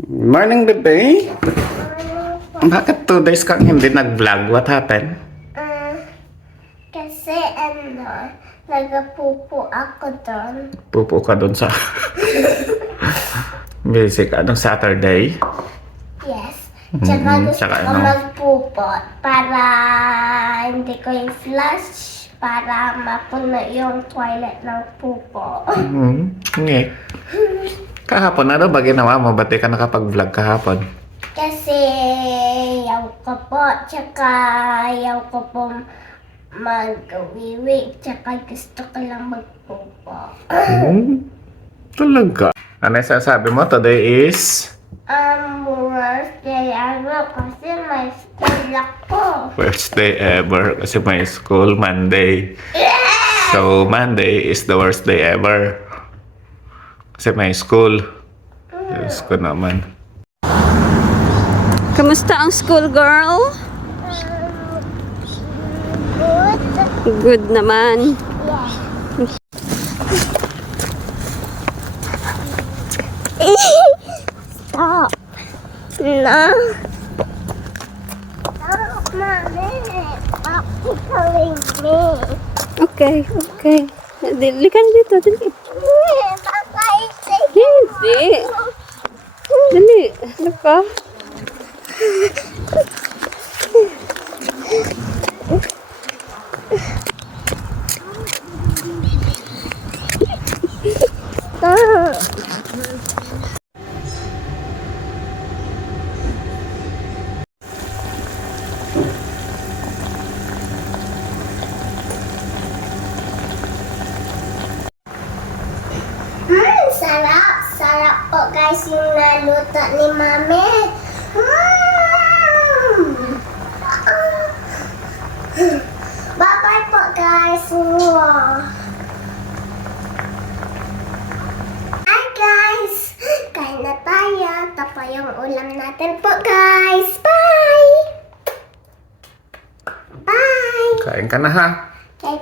Morning, bebe. Bakit 2 days kang hindi nag-vlog? What happened? Kasi nagapupo ako doon. Pupo ka dun sa... Busy ka nung Saturday? Yes. Tsaka gusto tsaka ko ano? magpupo para hindi ko i-flush para mapuno yung toilet ng pupo. Okay. Kahapon, ano ba ginawa mo? Ba't di ka nakapag-vlog kahapon? Kasi yaw ko po, tsaka yaw ko po mag-wiwi, tsaka gusto ko lang magpupo. Talaga? Ano yung sasabi mo? Today is... Worst day ever kasi may school ako. Worst day ever kasi may school Monday. So, Monday is the worst day ever. Kasi may school. Diyos ko naman. Kamusta ang school, girl? Good. Good naman. Stop. No. Stop, Mommy. Stop tickling me. Okay, okay. Dili ka dito, dali. Baka Hindi. Dali. Ano ka? Stop. Sarap. Sarap po guys yung naluto ni Mami. Bye-bye po guys. Hi guys. Kain na tayo. Ito po yung ulam natin po guys. Bye. Bye. Kain ka na ha? Kay